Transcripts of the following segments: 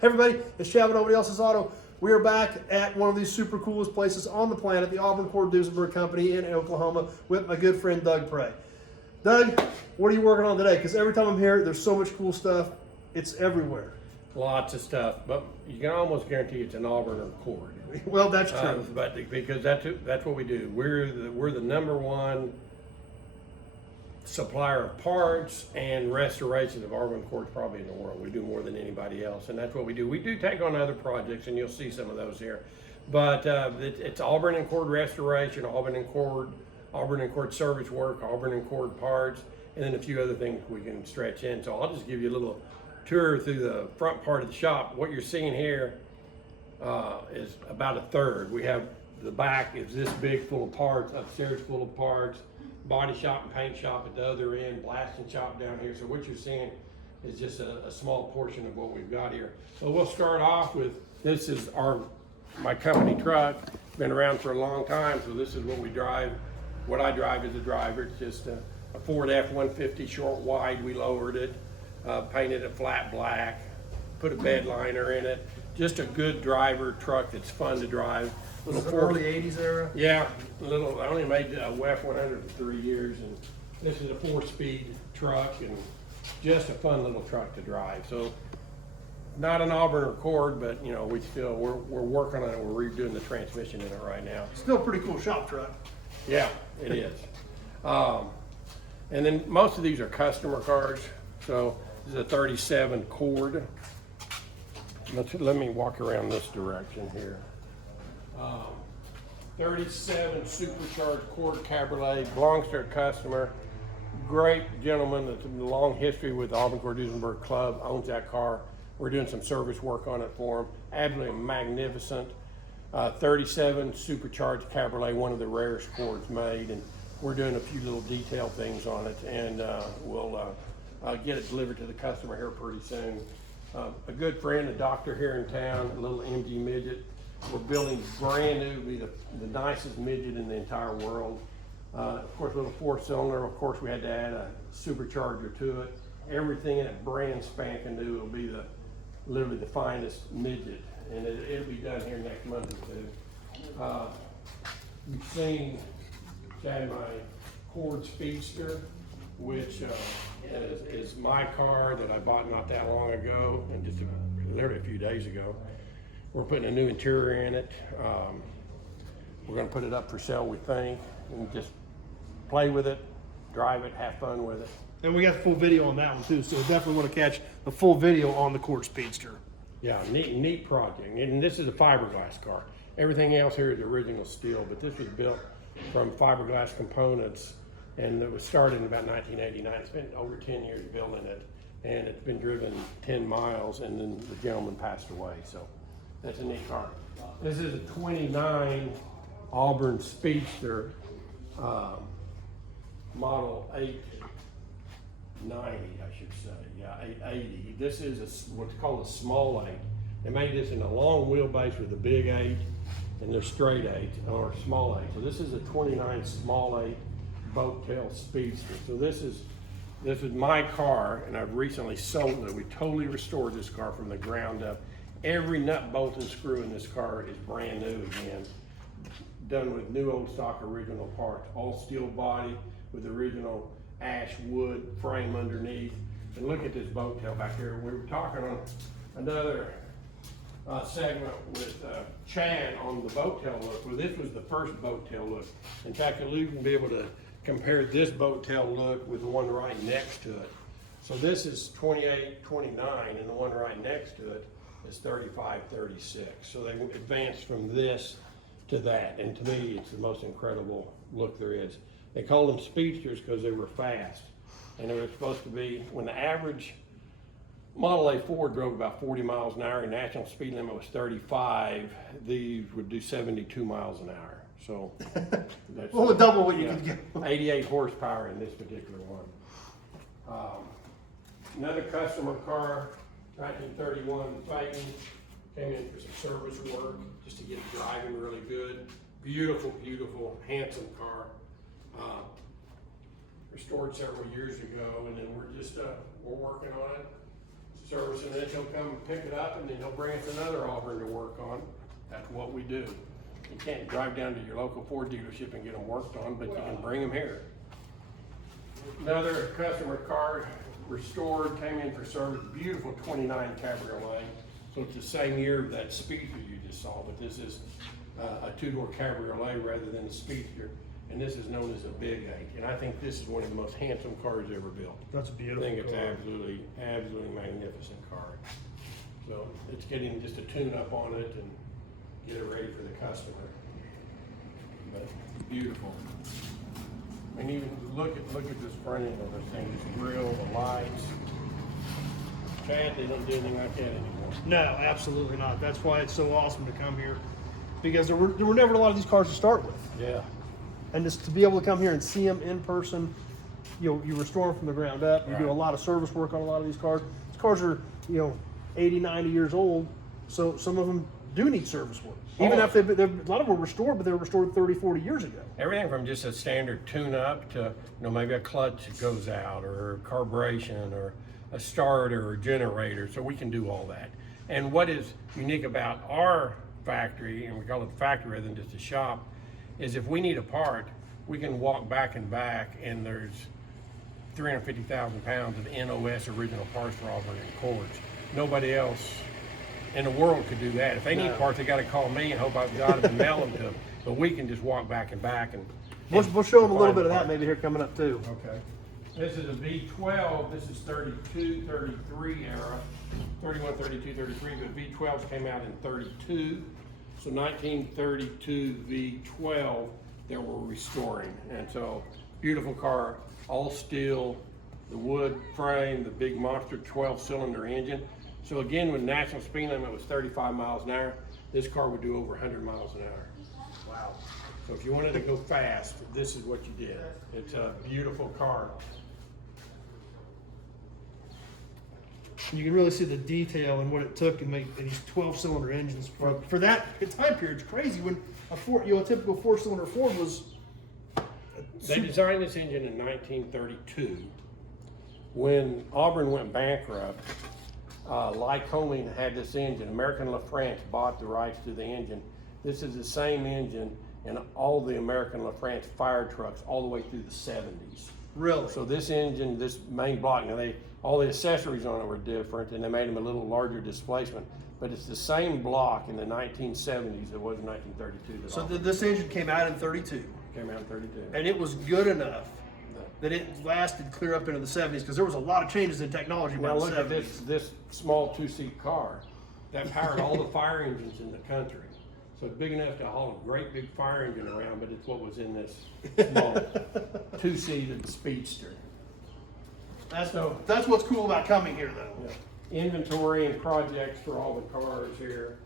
Hey everybody, it's Chad with Nobody Else's Auto. We are back at one of these super coolest places on the planet, the Auburn Duesenberg Company in Oklahoma, with my good friend Doug Prey. Doug, what are you working on today? Because every time I'm here, there's so much cool stuff. It's everywhere. Lots of stuff, but you can almost guarantee it's an Auburn or Cord. Well, that's true. But because that's what we do. We're the number one supplier of parts and restoration of Auburn cords probably in the world. We do more than anybody else, and that's what we do. We do take on other projects, and you'll see some of those here. But it's Auburn and cord restoration, Auburn and cord service work, Auburn and cord parts, and then a few other things we can stretch in. So I'll just give you a little tour through the front part of the shop. What you're seeing here is about a third. We have the back is this big full of parts, upstairs full of parts, body shop and paint shop at the other end, blasting shop down here. So what you're seeing is just a small portion of what we've got here. So we'll start off with, this is my company truck. Been around for a long time, so this is what we drive. What I drive as a driver, it's just a Ford F-150 short wide. We lowered it, painted it flat black, put a bed liner in it. Just a good driver truck that's fun to drive. Was it early 80s era? Yeah, I only made a F-100 for 3 years, and this is a 4-speed truck, and just a fun little truck to drive. So, not an Auburn or Cord, but you know, we're working on it. We're redoing the transmission in it right now. Still a pretty cool shop truck. Yeah, it is. And then most of these are customer cars. So this is a 37 Cord. Let me walk around this direction here. 37 supercharged Cord Cabriolet, belongs to a customer. Great gentleman that's a long history with the Auburn Duesenberg Club, owns that car. We're doing some service work on it for him. Absolutely magnificent. 37 supercharged Cabriolet, one of the rarest Cords made, and we're doing a few little detail things on it, and we'll get it delivered to the customer here pretty soon. A good friend, a doctor here in town, a little MG midget. We're building brand new, be the nicest midget in the entire world. Of course, a little 4-cylinder. Of course, we had to add a supercharger to it. Everything in it brand spanking new. It'll be literally the finest midget, and it'll be done here next month or two. You've seen Chad, my Cord Speedster, which is my car that I bought not that long ago, and just literally a few days ago. We're putting a new interior in it. We're going to put it up for sale, we think, and just play with it, drive it, have fun with it. And we got the full video on that one too, so definitely want to catch the full video on the Cord Speedster. Yeah, neat project. And this is a fiberglass car. Everything else here is original steel, but this was built from fiberglass components, and it was started in about 1989. It's been over 10 years building it, and it's been driven 10 miles, and then the gentleman passed away. So that's a neat car. This is a 29 Auburn Speedster, model 890, I should say. Yeah, 880. This is what's called a small 8. They made this in a long wheelbase with a big 8, and they're straight 8 or small 8. So this is a 29 small 8 boat tail Speedster. So this is my car, and I've recently sold it. We totally restored this car from the ground up. Every nut, bolt, and screw in this car is brand new again, done with new old stock original parts, all steel body with original ash wood frame underneath. And look at this boat tail back here. We were talking on another segment with Chad on the boat tail look. Well, this was the first boat tail look. In fact, you'll even be able to compare this boat tail look with the one right next to it. So this is 28, 29, and the one right next to it is 35, 36. So they advanced from this to that, and to me, it's the most incredible look there is. They called them Speedsters because they were fast, and they were supposed to be, when the average Model A Ford drove about 40 miles an hour, and national speed limit was 35, these would do 72 miles an hour. So that's Well, double what you could get. 88 horsepower in this particular one. Another customer car, 1931 Phaeton, came in for some service work just to get it driving really good. Beautiful, beautiful, handsome car. Restored several years ago, and then we're working on it. service, and then he'll come and pick it up, and then he'll bring us another Auburn to work on. That's what we do. You can't drive down to your local Ford dealership and get them worked on, but you can bring them here. Another customer car restored, came in for service, beautiful 29 Cabriolet. So it's the same year of that Speedster you just saw, but this is a two-door Cabriolet rather than a Speedster. And this is known as a Big 8. And I think this is one of the most handsome cars ever built. That's a beautiful I think it's car. absolutely magnificent car. So it's getting just a tune up on it and get it ready for the customer. But beautiful. And even look at this front end of this thing, this grill, the lights. Chad, they don't do anything like that anymore. No, absolutely not. That's why it's so awesome to come here, because there were never a lot of these cars to start with. Yeah. And just to be able to come here and see them in person, you restore them from the ground up. You do a lot of service work on a lot of these cars. These cars are, 80, 90 years old, so some of them do need service work. Even if a lot of them were restored, but they were restored 30, 40 years ago. Everything from just a standard tune-up to, maybe a clutch goes out, or carburation, or a starter, or generator, so we can do all that. And what is unique about our factory, and we call it a factory rather than just a shop, is if we need a part, we can walk back and there's 350,000 pounds of NOS original parts for Auburn and cords. Nobody else in the world could do that. If they need parts, they got to call me and hope I've got them and mail them to them. But we can just walk back and We'll show them a little bit of that maybe here coming up too. Okay. This is a V12. This is 32, 33 era. 31, 32, 33. The V12s came out in 32. So 1932 V12 that we're restoring. And so beautiful car, all steel, the wood frame, the big monster 12-cylinder engine. So again, when national speed limit was 35 miles an hour, this car would do over 100 miles an hour. Wow. So if you wanted to go fast, this is what you did. It's a beautiful car. You can really see the detail and what it took to make these 12-cylinder engines for that time period. It's crazy when a typical 4-cylinder Ford was. They designed this engine in 1932. When Auburn went bankrupt, Lycoming had this engine. American LaFrance bought the rights to the engine. This is the same engine in all the American LaFrance fire trucks all the way through the 70s. Really? So this engine, this main block, now all the accessories on it were different, and they made them a little larger displacement. But it's the same block in the 1970s it was in 1932. So this engine came out in 32. Came out in 32. And it was good enough that it lasted clear up into the 70s, because there was a lot of changes in technology Now about look the at 70s. this small two-seat car that powered all the fire engines in the country. So it's big enough to haul a great big fire engine around, but it's what was in this small two-seated Speedster. That's what's cool about coming here, though. Yeah. Inventory and projects for all the cars here.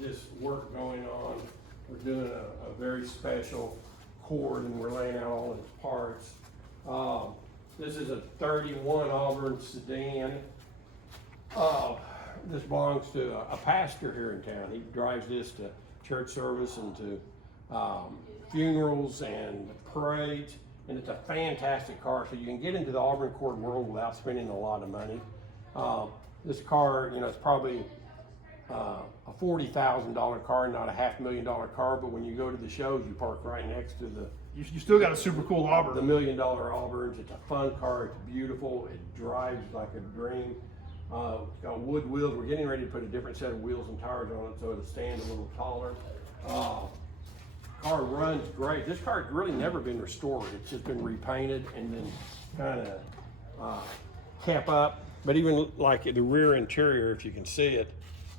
Just work going on. We're doing a very special cord, and we're laying out all its parts. This is a 31 Auburn sedan. This belongs to a pastor here in town. He drives this to church service and to funerals and parades. And it's a fantastic car, so you can get into the Auburn cord world without spending a lot of money. This car, it's probably a $40,000 car, not a $500,000 car, but when you go to the shows, you park right next to You still got a super cool Auburn. the $1 million Auburns. It's a fun car, it's beautiful, it drives like a dream. It's got wood wheels. We're getting ready to put a different set of wheels and tires on it so it'll stand a little taller. Car runs great. This car's really never been restored. It's just been repainted and then kind of kept up. But even like the rear interior, if you can see it,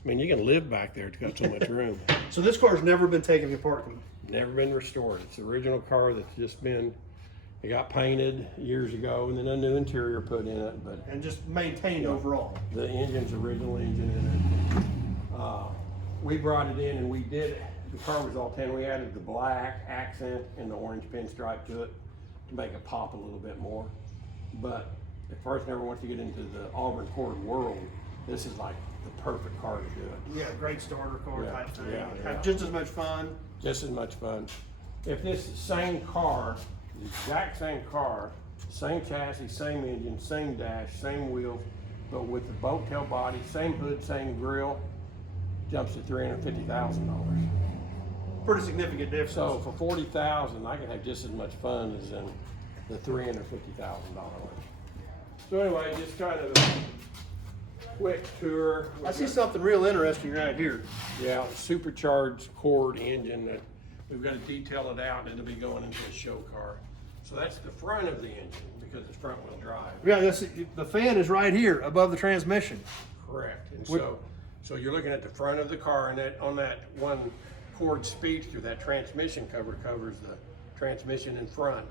I mean, you can live back there. It's got so much room. So this car's never been taken apart. Never been restored. It's the original car that's just been, it got painted years ago and then a new interior put in it. But And just maintained overall. the engine's original engine in it. We brought it in and we did it. The car was all tan. We added the black accent and the orange pinstripe to it to make it pop a little bit more. But if a person ever wants to get into the Auburn cord world, this is like the perfect car to do it. Yeah, great starter car type thing. yeah. Have just as much fun. Just as much fun. If this same car, the exact same car, same chassis, same engine, same dash, same wheels, but with the boat tail body, same hood, same grill, jumps to $350,000. Pretty significant difference. So for $40,000, I can have just as much fun as in the $350,000 one. So anyway, just kind of a quick tour. I see something real interesting right here. Yeah, a supercharged Cord engine that we've got to detail it out, and it'll be going into a show car. So that's the front of the engine because it's front wheel drive. Yeah, the fan is right here above the transmission. Correct. And so you're looking at the front of the car, and that on that one Cord Speedster, that transmission cover covers the transmission in front.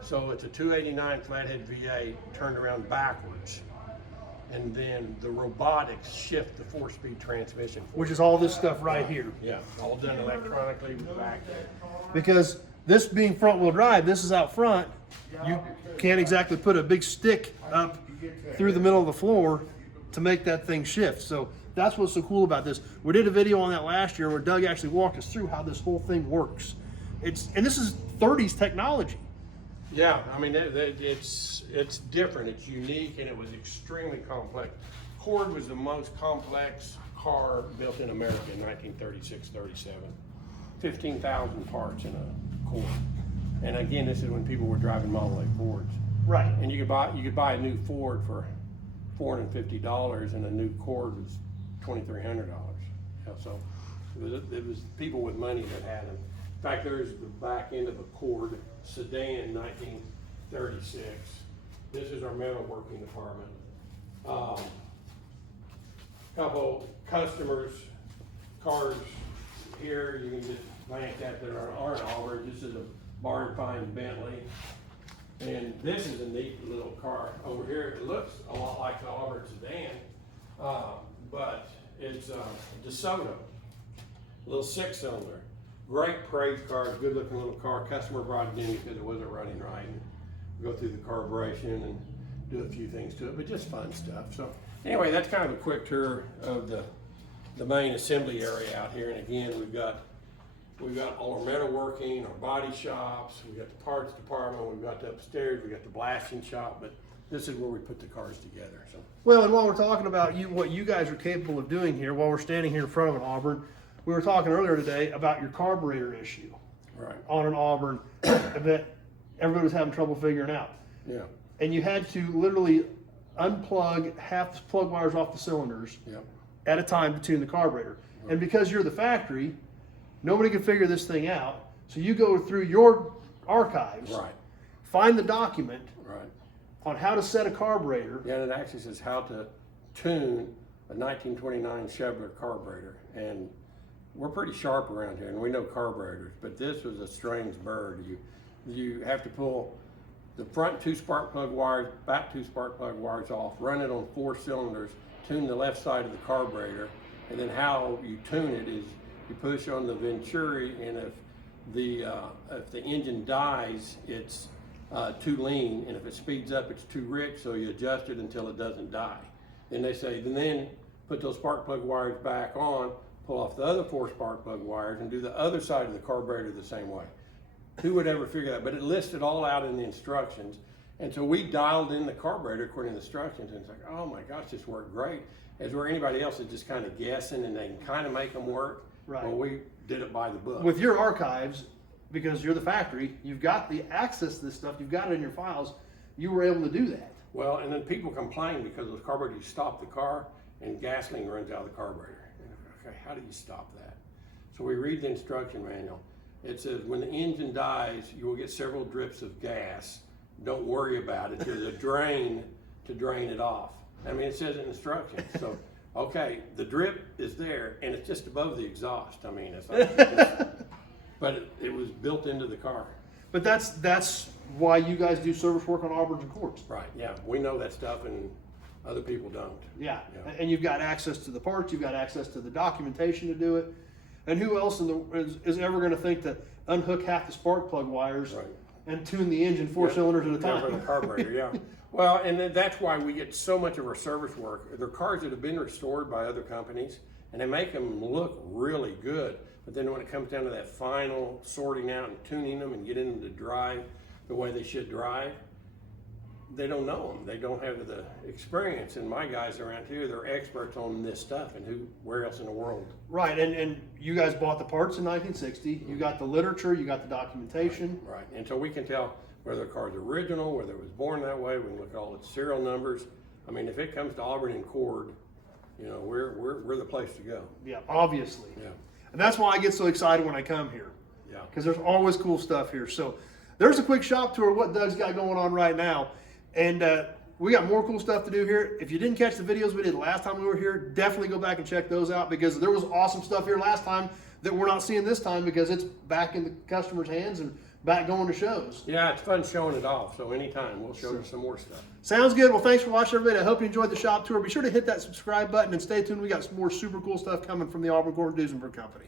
So it's a 289 flathead V8 turned around backwards. And then the robotics shift the 4-speed transmission. Which is all this stuff right here. Yeah, all done electronically with the back there. Because this being front wheel drive, this is out front. You can't exactly put a big stick up through the middle of the floor to make that thing shift. So that's what's so cool about this. We did a video on that last year where Doug actually walked us through how this whole thing works. And this is 30s technology. Yeah, I mean, it's different, it's unique, and it was extremely complex. Cord was the most complex car built in America in 1936-37. 15,000 parts in a Cord. And again, this is when people were driving Model A Fords. Right. And you could buy a new Ford for $450, and a new Cord was $2,300. Yeah, so it was people with money that had them. In fact, there's the back end of a Cord sedan, 1936. This is our metalworking department. Couple customers' cars here. You can just glance at that aren't Auburn. This is a barn find Bentley. And this is a neat little car over here. It looks a lot like the Auburn sedan, but it's a Desoto, a little 6-cylinder. Great praise car, good looking little car. Customer brought it in because it wasn't running right. And go through the carburation and do a few things to it, but just fun stuff. So anyway, that's kind of a quick tour of the main assembly area out here. And again, we've got all our metalworking, our body shops, we've got the parts department, we've got the upstairs, we've got the blasting shop, but this is where we put the cars together. So. Well, and while we're talking about what you guys are capable of doing here, while we're standing here in front of an Auburn, we were talking earlier today about your carburetor issue on an Auburn that everybody was having trouble figuring out. Yeah. And you had to literally unplug half the plug wires off the cylinders at a time to tune the carburetor. Right. And because you're the factory, nobody could figure this thing out. So you go through your archives, find the document on how to set a carburetor. Yeah, and it actually says how to tune a 1929 Chevrolet carburetor. And we're pretty sharp around here, and we know carburetors, but this was a strange bird. You have to pull the front 2 spark plug wires, back 2 spark plug wires off, run it on 4 cylinders, tune the left side of the carburetor, and then how you tune it is you push on the Venturi, and if the engine dies, it's too lean, and if it speeds up, it's too rich, so you adjust it until it doesn't die. Then they say, then put those spark plug wires back on, pull off the other 4 spark plug wires, and do the other side of the carburetor the same way. Who would ever figure that? But it listed all out in the instructions. And so we dialed in the carburetor according to the instructions, and it's like, oh my gosh, this worked great. As where anybody else is just kind of guessing, and they can kind of make them work. Right. Well, we did it by the book. With your archives, because you're the factory, you've got the access to this stuff, you've got it in your files, you were able to do that. Well, and then people complain because of the carburetor, you stop the car and gasoline runs out of the carburetor. Okay, how do you stop that? So we read the instruction manual. It says when the engine dies, you will get several drips of gas. Don't worry about it. There's a drain to drain it off. I mean, it says in instructions. So, okay, the drip is there, and it's just above the exhaust. I mean, it's like, but it was built into the car. But that's why you guys do service work on Auburns and Cords. Right. Yeah, we know that stuff, and other people don't. Yeah. And you've got access to the parts, you've got access to the documentation to do it. And who else is ever going to think to unhook half the spark plug wires and tune the engine 4 cylinders at a time? For the carburetor, yeah. Well, and that's why we get so much of our service work. They're cars that have been restored by other companies, and they make them look really good. But then when it comes down to that final sorting out and tuning them and getting them to drive the way they should drive, they don't know them. They don't have the experience. And my guys around here, they're experts on this stuff, and where else in the world? Right, and you guys bought the parts in 1960. You got the literature, you got the documentation. Right, and so we can tell whether the car's original, whether it was born that way. We can look at all its serial numbers. I mean, if it comes to Auburn and Cord, you know, we're the place to go. Yeah, obviously. Yeah. And that's why I get so excited when I come here. Yeah. Because there's always cool stuff here. So there's a quick shop tour of what Doug's got going on right now. And we got more cool stuff to do here. If you didn't catch the videos we did last time we were here, definitely go back and check those out, because there was awesome stuff here last time that we're not seeing this time, because it's back in the customer's hands and back going to shows. Yeah, it's fun showing it off. So anytime we'll show you some more stuff. Sounds good. Well, thanks for watching, everybody. I hope you enjoyed the shop tour. Be sure to hit that subscribe button and stay tuned. We got some more super cool stuff coming from the Auburn Cord Duesenberg Company.